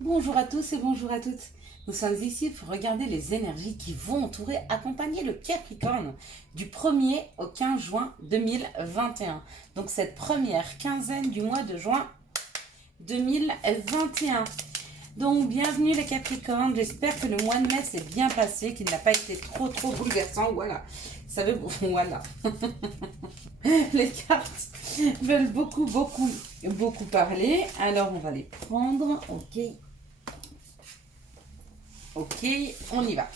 Bonjour à tous et bonjour à toutes. Nous sommes ici pour regarder les énergies qui vont entourer, accompagner le Capricorne du 1er au 15 juin 2021. Donc cette première quinzaine du mois de juin 2021. Donc bienvenue les Capricornes, j'espère que le mois de mai s'est bien passé, qu'il n'a pas été trop bouleversant. Voilà, ça veut, voilà. Les cartes veulent beaucoup parler. Alors on va les prendre, ok. Ok, on y va.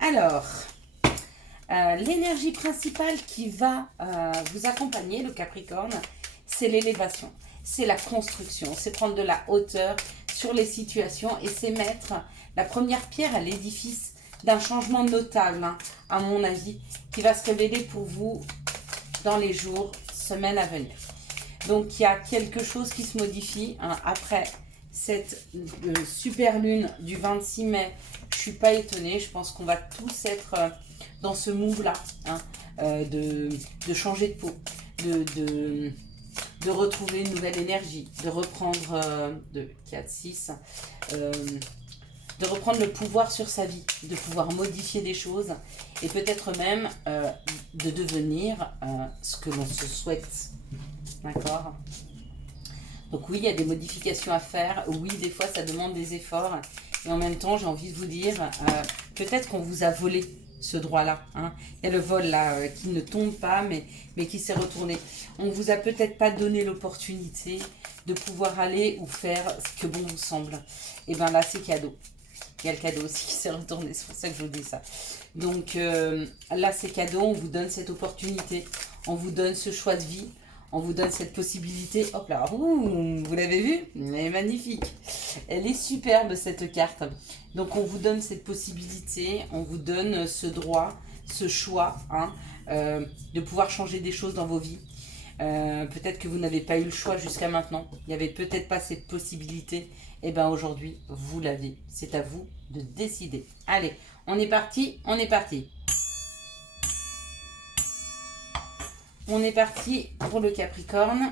Alors, l'énergie principale qui va vous accompagner, le Capricorne, c'est l'élévation, c'est la construction, c'est prendre de la hauteur sur les situations et c'est mettre la première pierre à l'édifice d'un changement notable, hein, à mon avis, qui va se révéler pour vous dans les jours, semaines à venir. Donc, il y a quelque chose qui se modifie, hein, après cette super lune du 26 mai. Je suis pas étonnée, je pense qu'on va tous être dans ce move-là, hein, de changer de peau, de retrouver une nouvelle énergie, de reprendre, de 4, 6, de reprendre le pouvoir sur sa vie, de pouvoir modifier des choses et peut-être même de devenir ce que l'on se souhaite. D'accord ? Donc oui, il y a des modifications à faire. Oui, des fois, ça demande des efforts. Et en même temps, j'ai envie de vous dire, peut-être qu'on vous a volé ce droit-là. Hein. Il y a le vol là qui ne tombe pas, mais qui s'est retourné. On ne vous a peut-être pas donné l'opportunité de pouvoir aller ou faire ce que bon vous semble. Et bien là, c'est cadeau. Il y a le cadeau aussi qui s'est retourné, c'est pour ça que je vous dis ça. Donc là, c'est cadeau, on vous donne cette opportunité, on vous donne ce choix de vie, on vous donne cette possibilité. Hop là, vous l'avez vu? Elle est magnifique. Elle est superbe cette carte. Donc on vous donne cette possibilité, on vous donne ce droit, ce choix, hein, de pouvoir changer des choses dans vos vies. Peut-être que vous n'avez pas eu le choix jusqu'à maintenant. Il n'y avait peut-être pas cette possibilité. Et bien aujourd'hui, vous l'avez. C'est à vous de décider. Allez, on est parti, on est parti. On est parti pour le Capricorne.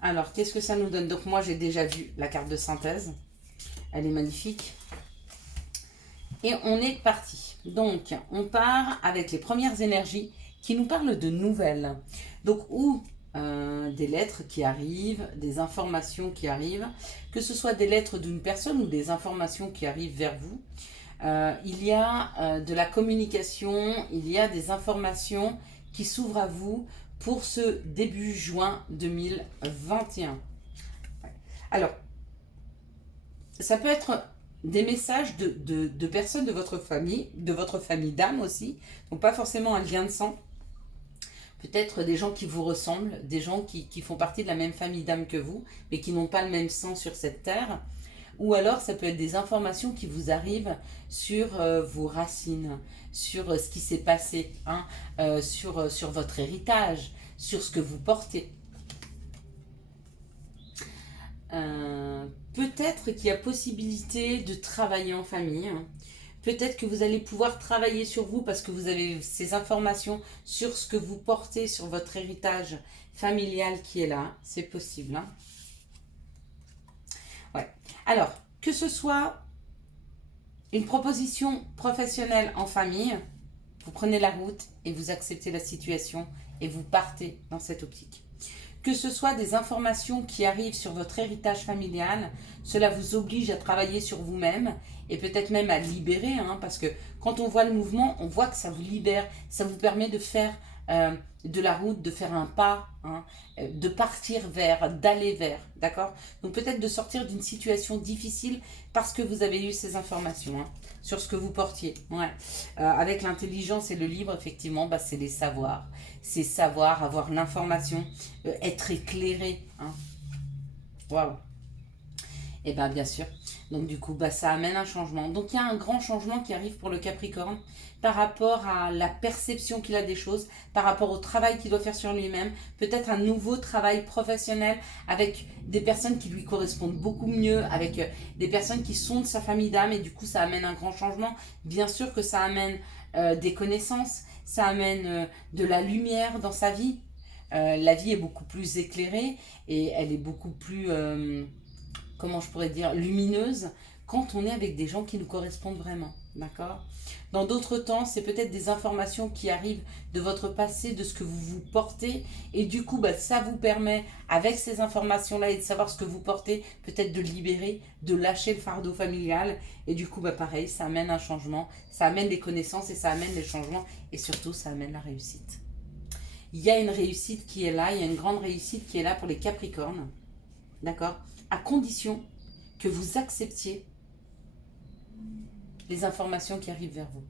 Alors, qu'est-ce que ça nous donne? Donc moi, j'ai déjà vu la carte de synthèse. Elle est magnifique. Et on est parti. Donc, on part avec les premières énergies qui nous parlent de nouvelles. Donc, ou des lettres qui arrivent, des informations qui arrivent, que ce soit des lettres d'une personne ou des informations qui arrivent vers vous. Il y a de la communication, il y a des informations qui s'ouvrent à vous pour ce début juin 2021. Alors, ça peut être des messages de personnes de votre famille d'âme aussi, donc pas forcément un lien de sang, peut-être des gens qui vous ressemblent, des gens qui font partie de la même famille d'âme que vous, mais qui n'ont pas le même sang sur cette terre. Ou alors ça peut être des informations qui vous arrivent sur vos racines, sur ce qui s'est passé, hein, sur votre héritage, sur ce que vous portez. Peut-être qu'il y a possibilité de travailler en famille. Hein. Peut-être que vous allez pouvoir travailler sur vous parce que vous avez ces informations sur ce que vous portez, sur votre héritage familial qui est là. C'est possible. Hein. Ouais. Alors, que ce soit une proposition professionnelle en famille, vous prenez la route et vous acceptez la situation et vous partez dans cette optique. Que ce soit des informations qui arrivent sur votre héritage familial, cela vous oblige à travailler sur vous-même et peut-être même à libérer, hein, parce que quand on voit le mouvement, on voit que ça vous libère, ça vous permet de faire de la route, de faire un pas, hein, de partir vers, d'aller vers, d'accord? Donc peut-être de sortir d'une situation difficile parce que vous avez eu ces informations, hein, sur ce que vous portiez. Ouais. Avec l'intelligence et le livre, effectivement, bah, c'est les savoirs. C'est savoir, avoir l'information, être éclairé. Hein. Waouh! Et bien bien sûr, donc du coup, bah, ça amène un changement. Donc il y a un grand changement qui arrive pour le Capricorne par rapport à la perception qu'il a des choses, par rapport au travail qu'il doit faire sur lui-même, peut-être un nouveau travail professionnel avec des personnes qui lui correspondent beaucoup mieux, avec des personnes qui sont de sa famille d'âme et du coup ça amène un grand changement. Bien sûr que ça amène des connaissances, ça amène de la lumière dans sa vie. La vie est beaucoup plus éclairée et elle est beaucoup plus comment je pourrais dire, lumineuse quand on est avec des gens qui nous correspondent vraiment. D'accord? Dans d'autres temps, c'est peut-être des informations qui arrivent de votre passé, de ce que vous vous portez. Et du coup, ça vous permet, avec ces informations-là et de savoir ce que vous portez, peut-être de libérer, de lâcher le fardeau familial. Et du coup, pareil, ça amène un changement, ça amène des connaissances et ça amène des changements. Et surtout, ça amène la réussite. Il y a une réussite qui est là, il y a une grande réussite qui est là pour les Capricornes. D'accord? À condition que vous acceptiez les informations qui arrivent vers vous.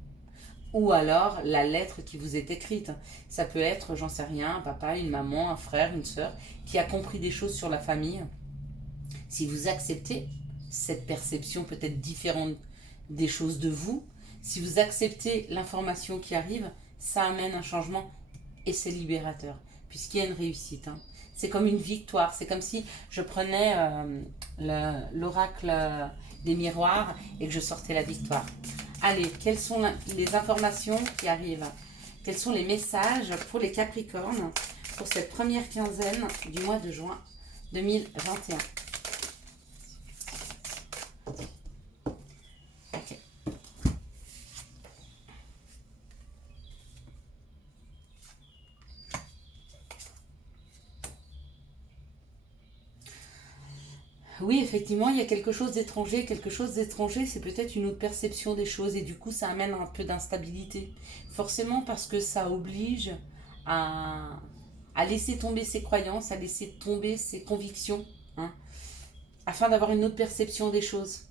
Ou alors la lettre qui vous est écrite. Ça peut être, j'en sais rien, un papa, une maman, un frère, une sœur, qui a compris des choses sur la famille. Si vous acceptez cette perception peut-être différente des choses de vous, si vous acceptavez l'information qui arrive, ça amène un changement et c'est libérateur, puisqu'il y a une réussite. C'est comme une victoire, c'est comme si je prenais l'oracle des miroirs et que je sortais la victoire. Allez, quelles sont les informations qui arrivent? Quels sont les messages pour les Capricornes pour cette première quinzaine du mois de juin 2021? Ok. Oui, effectivement, il y a quelque chose d'étranger. Quelque chose d'étranger, c'est peut-être une autre perception des choses. Et du coup, ça amène un peu d'instabilité. Forcément, parce que ça oblige à, à laisser tomber ses croyances, à laisser tomber ses convictions, hein, afin d'avoir une autre perception des choses.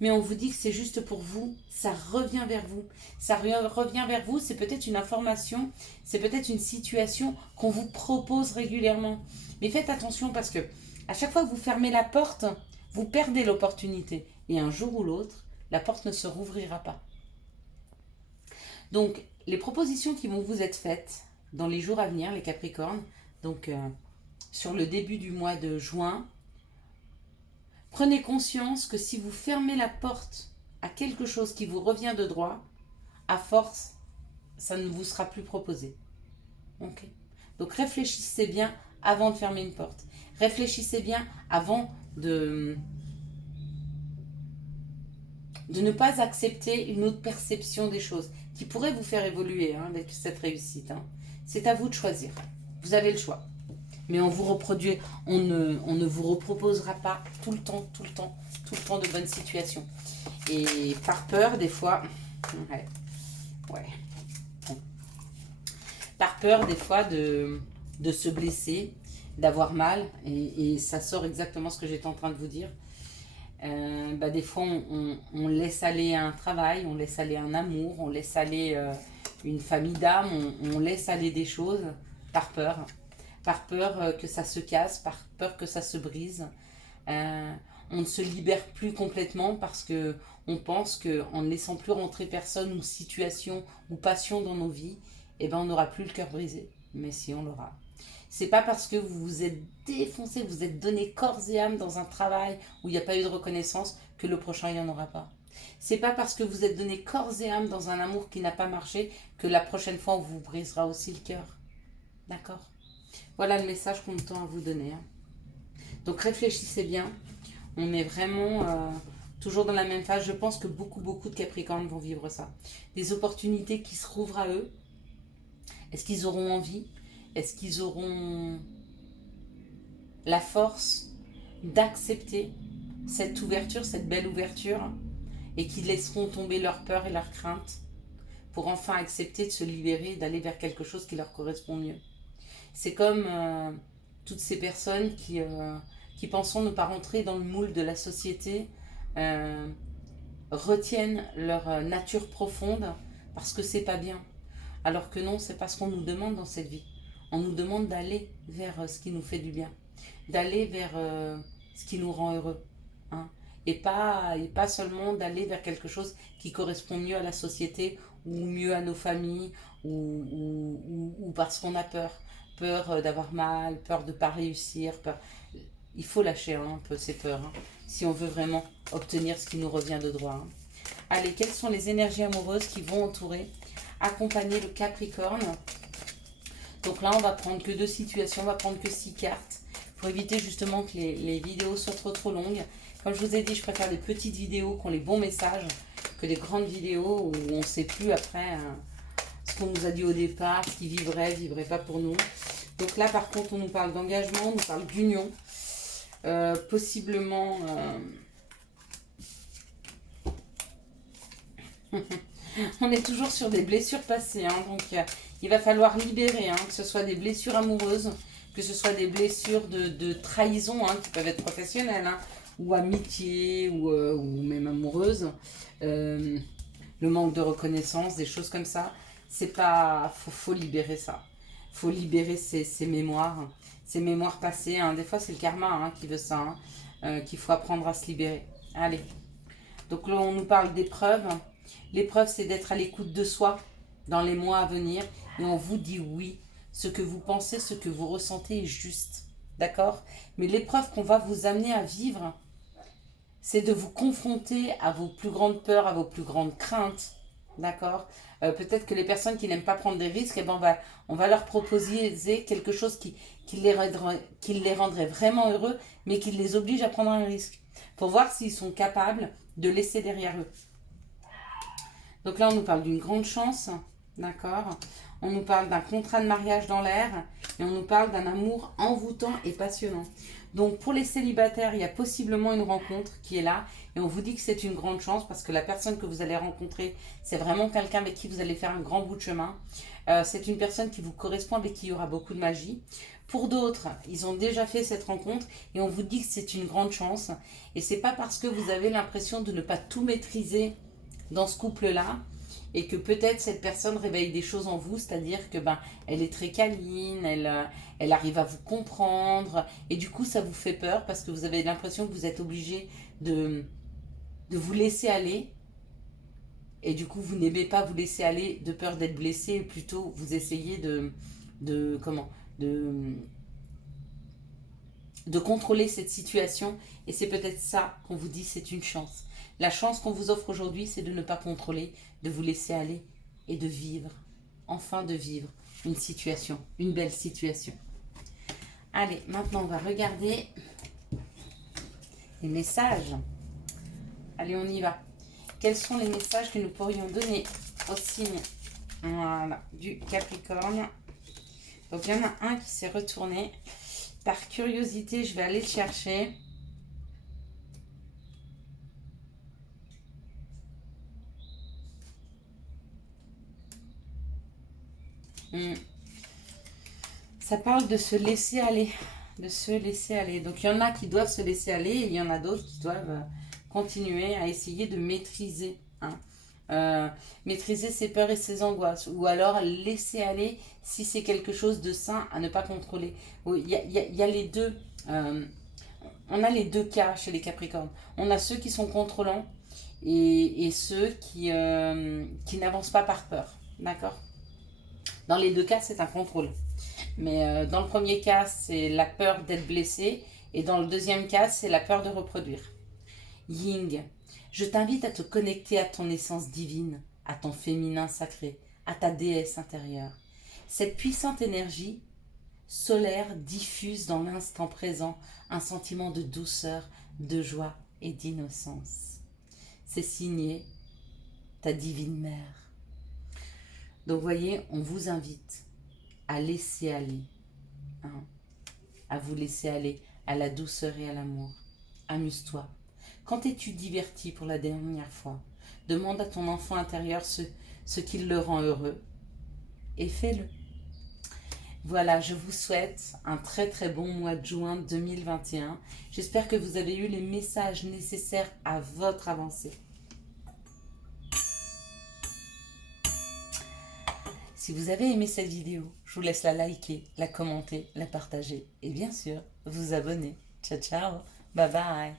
Mais on vous dit que c'est juste pour vous, ça revient vers vous. Ça revient vers vous, c'est peut-être une information, c'est peut-être une situation qu'on vous propose régulièrement. Mais faites attention parce que à chaque fois que vous fermez la porte, vous perdez l'opportunité. Et un jour ou l'autre, la porte ne se rouvrira pas. Donc, les propositions qui vont vous être faites dans les jours à venir, les Capricornes, donc sur le début du mois de juin, prenez conscience que si vous fermez la porte à quelque chose qui vous revient de droit, à force, ça ne vous sera plus proposé. Okay. Donc réfléchissez bien avant de fermer une porte. Réfléchissez bien avant de ne pas accepter une autre perception des choses qui pourrait vous faire évoluer avec cette réussite. C'est à vous de choisir. Vous avez le choix. Mais on ne vous reproposera pas tout le temps de bonnes situations. Et par peur, des fois, par peur, des fois, de se blesser, d'avoir mal, et ça sort exactement ce que j'étais en train de vous dire. Des fois, on laisse aller un travail, on laisse aller un amour, on laisse aller une famille d'âme, on laisse aller des choses par peur. Par peur que ça se casse, par peur que ça se brise. On ne se libère plus complètement parce que on pense qu'en ne laissant plus rentrer personne ou situation ou passion dans nos vies, on n'aura plus le cœur brisé. Mais si, on l'aura. C'est pas parce que vous vous êtes défoncé, vous êtes donné corps et âme dans un travail où il n'y a pas eu de reconnaissance que le prochain, il n'y en aura pas. C'est pas parce que vous êtes donné corps et âme dans un amour qui n'a pas marché que la prochaine fois, on vous brisera aussi le cœur. D'accord ? Voilà le message qu'on tend à vous donner. Donc réfléchissez bien. On est vraiment toujours dans la même phase. Je pense que beaucoup de Capricornes vont vivre ça. Des opportunités qui se rouvrent à eux. Est-ce qu'ils auront envie? Est-ce qu'ils auront la force d'accepter cette ouverture, cette belle ouverture, et qu'ils laisseront tomber leur peur et leur crainte pour enfin accepter de se libérer et d'aller vers quelque chose qui leur correspond mieux? C'est comme toutes ces personnes qui pensant ne pas rentrer dans le moule de la société, retiennent leur nature profonde parce que c'est pas bien. Alors que non, c'est pas ce qu'on nous demande dans cette vie. On nous demande d'aller vers ce qui nous fait du bien, d'aller vers ce qui nous rend heureux. Et pas seulement d'aller vers quelque chose qui correspond mieux à la société ou mieux à nos familles ou parce qu'on a peur. Peur d'avoir mal, peur de ne pas réussir. Il faut lâcher un peu ces peurs si on veut vraiment obtenir ce qui nous revient de droit. Allez, quelles sont les énergies amoureuses qui vont accompagner le Capricorne? Donc là, on va prendre que 2 situations, on va prendre que 6 cartes pour éviter justement que les vidéos soient trop longues. Comme je vous ai dit, je préfère les petites vidéos qui ont les bons messages que les grandes vidéos où on ne sait plus après ce qu'on nous a dit au départ, ce qui vivrait pas pour nous. Donc là, par contre, on nous parle d'engagement, on nous parle d'union. Possiblement... on est toujours sur des blessures passées, hein, donc il va falloir libérer, hein, que ce soit des blessures amoureuses, que ce soit des blessures de trahison, hein, qui peuvent être professionnelles, hein, ou amitié, ou même amoureuses, le manque de reconnaissance, des choses comme ça. C'est pas... faut libérer ça. Faut libérer ces mémoires passées, hein. Des fois, c'est le karma, hein, qui veut ça, hein, qu'il faut apprendre à se libérer. Allez. Donc là, on nous parle d'épreuves. L'épreuve, c'est d'être à l'écoute de soi dans les mois à venir. Et on vous dit oui. Ce que vous pensez, ce que vous ressentez est juste. D'accord? Mais l'épreuve qu'on va vous amener à vivre, c'est de vous confronter à vos plus grandes peurs, à vos plus grandes craintes. D'accord? Peut-être que les personnes qui n'aiment pas prendre des risques, eh ben on va leur proposer quelque chose qui les rendrait vraiment heureux, mais qui les oblige à prendre un risque. Pour voir s'ils sont capables de laisser derrière eux. Donc là, on nous parle d'une grande chance, d'accord? On nous parle d'un contrat de mariage dans l'air et on nous parle d'un amour envoûtant et passionnant. Donc pour les célibataires, il y a possiblement une rencontre qui est là et on vous dit que c'est une grande chance parce que la personne que vous allez rencontrer, c'est vraiment quelqu'un avec qui vous allez faire un grand bout de chemin. C'est une personne qui vous correspond, avec qui il y aura beaucoup de magie. Pour d'autres, ils ont déjà fait cette rencontre et on vous dit que c'est une grande chance. Et c'est pas parce que vous avez l'impression de ne pas tout maîtriser dans ce couple-là et que peut-être cette personne réveille des choses en vous, c'est-à-dire que elle est très câline, elle arrive à vous comprendre et du coup ça vous fait peur parce que vous avez l'impression que vous êtes obligé de vous laisser aller et du coup vous n'aimez pas vous laisser aller de peur d'être blessé, plutôt vous essayez de contrôler cette situation et c'est peut-être ça qu'on vous dit, c'est une chance. La chance qu'on vous offre aujourd'hui, c'est de ne pas contrôler, de vous laisser aller et de vivre, enfin de vivre une situation, une belle situation. Allez, maintenant on va regarder les messages. Allez, on y va. Quels sont les messages que nous pourrions donner au signe, voilà, du Capricorne? Donc il y en a un qui s'est retourné. Par curiosité, je vais aller le chercher. Ça parle de se laisser aller. De se laisser aller. Donc il y en a qui doivent se laisser aller et il y en a d'autres qui doivent continuer à essayer de maîtriser. Maîtriser ses peurs et ses angoisses. Ou alors laisser aller si c'est quelque chose de sain à ne pas contrôler. Il y a les deux. On a les deux cas chez les Capricornes. On a ceux qui sont contrôlants et ceux qui n'avancent pas par peur. D'accord? Dans les deux cas, c'est un contrôle. Mais dans le premier cas, c'est la peur d'être blessé. Et dans le deuxième cas, c'est la peur de reproduire. Ying, je t'invite à te connecter à ton essence divine, à ton féminin sacré, à ta déesse intérieure. Cette puissante énergie solaire diffuse dans l'instant présent un sentiment de douceur, de joie et d'innocence. C'est signé ta divine mère. Donc, voyez, on vous invite à laisser aller, à vous laisser aller à la douceur et à l'amour. Amuse-toi. Quand t'es-tu diverti pour la dernière fois? Demande à ton enfant intérieur ce qui le rend heureux et fais-le. Voilà, je vous souhaite un très très bon mois de juin 2021. J'espère que vous avez eu les messages nécessaires à votre avancée. Si vous avez aimé cette vidéo, je vous laisse la liker, la commenter, la partager et bien sûr, vous abonner. Ciao ciao, bye bye.